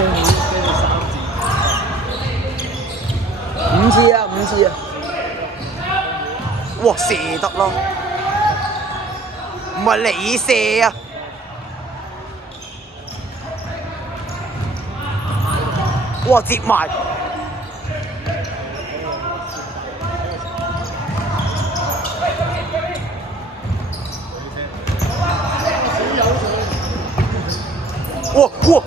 5次啊，5次啊！哇，射得咯，唔係你射啊！哇，接埋！哇哇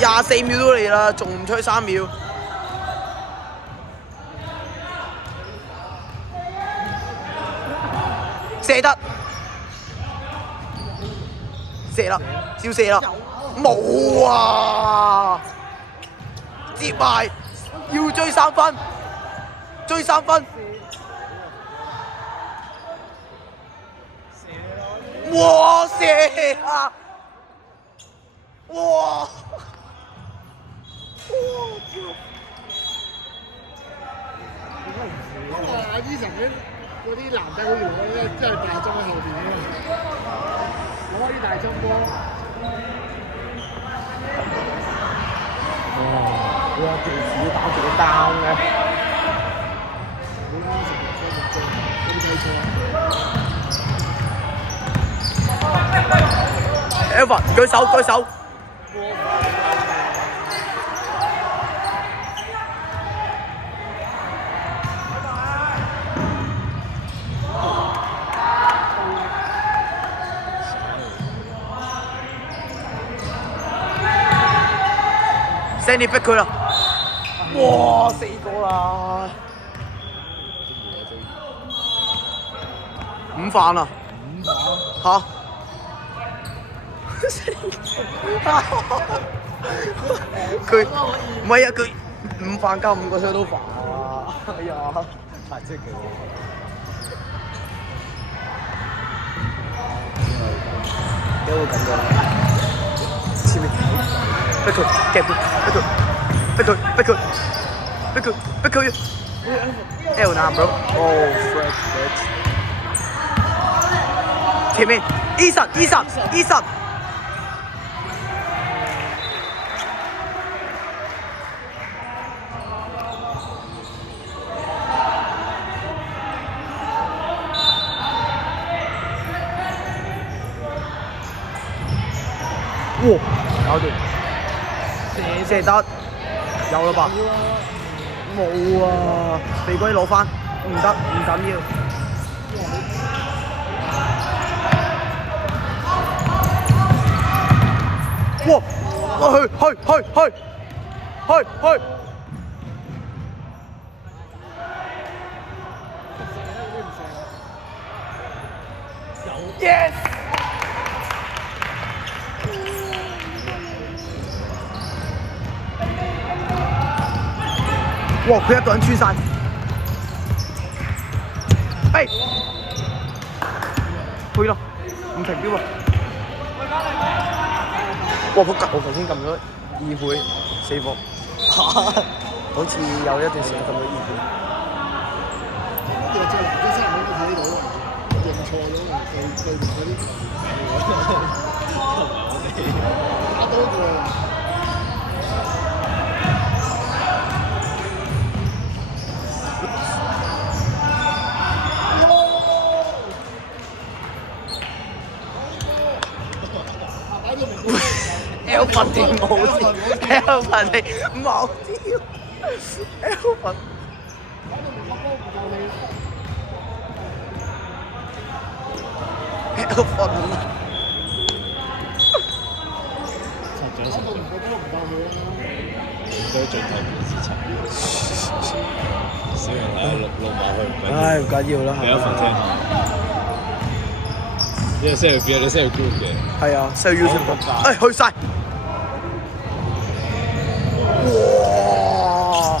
！24秒都嚟啦，仲唔吹3秒？射得，射啦，照射啦，冇啊！接埋，要追3分，追3分。哇！射啊！哇！阿 Eason 嗰啲男仔好似攞咧，真係大針喺後邊嘅，攞啲大針波。哇！條屎打住個單嘅。Evan 舉手舉手。Sandy 逼佢啦！哇，4個啦！5飯啊！嚇！佢唔係啊，佢5飯加5個車都煩啊！哎呀，太積極啦！點會咁嘅？前面逼佢夾佢，逼佢！L 拿 bro， 哦 Fred， 前面 Eason。哇！搞掂，射得，有啦吧？冇啊！肥龜攞翻，唔得，唔緊要。哇！去！Yes！哇！佢一個人穿晒，去咯，唔停標啊！哇！仆街！我頭先撳咗2倍4伏，好似有一段時間撳咗2倍。隻藍啲衫好似睇到，認錯咗對面嗰啲打多個。Elvin 你冇事 ，Elvin 你冇事 ，Elvin。Elvin。都盡頭唔知柒，小人喺錄埋去。唉，唔緊要啦，俾一份聽下。因為 sell 去邊啊？你 sell 去 group 嘅。係啊，sell YouTube。哎，去晒。哇！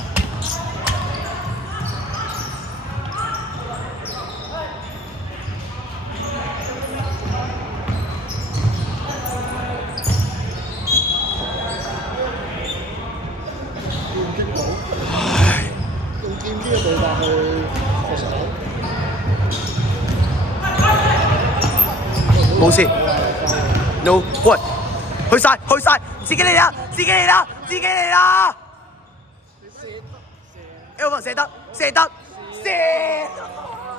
用劍呢個對白去冇事。No， 喂，去晒，自己嚟啦！ Elvin 射得，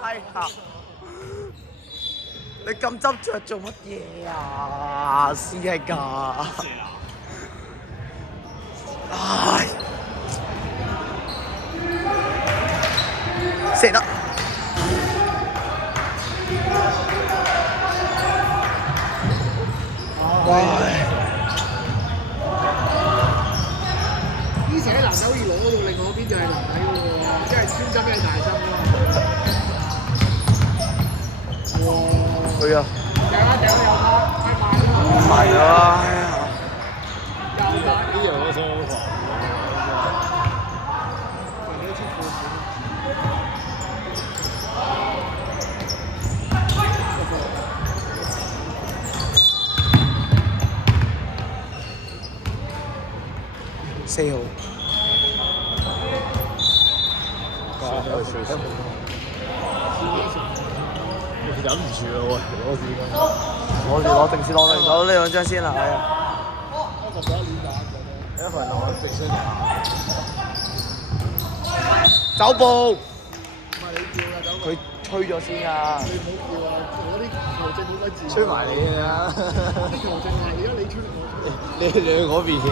係啊！你咁執着做乜嘢啊？師兄㗎！唉，射得。呢時喺男仔好似攞到另外嗰邊就係男仔嘅喎，即係穿針一係大針咯。哇！去啊！掉太慢啦！唔係啊！呢樣我想話。4號。忍唔住啦喎，攞定先攞呢兩張先啦，係啊。一份留一直先。走步。唔係你叫㗎，走步。佢吹咗先啊！你唔好叫啊！我啲球證好鬼自。吹埋你啊！啲球證係而家你吹定我吹？你嗰邊嘅。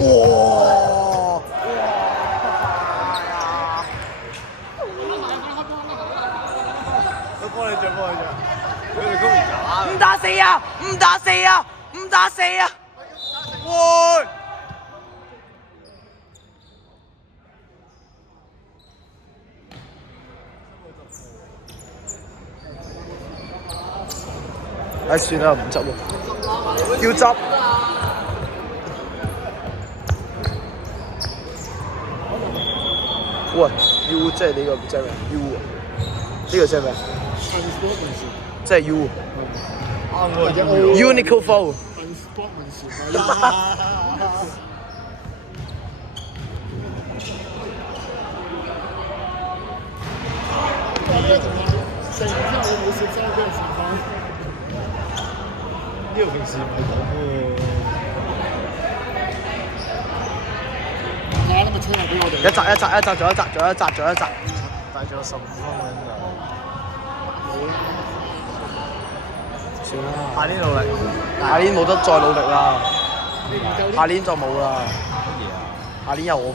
哇！幫你着，佢哋公然打。唔打4啊！喂！唉，算啦，唔執喎，要執。喂 ，U 即係呢個即係咩 ？U 啊？呢個即係咩？即係 U。Uniqlo Flow。成日之後你冇攝收俾人查翻。呢個平時唔係咁喎。嗱，咁咪車埋俾我哋。一擲，仲有一擲。帶咗15分喎，算啦，下年努力。下年冇得再努力啦，你唔夠呢？下年就冇啦，乜嘢啊？下年有我。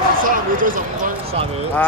攞3秒追15分，3秒。唉。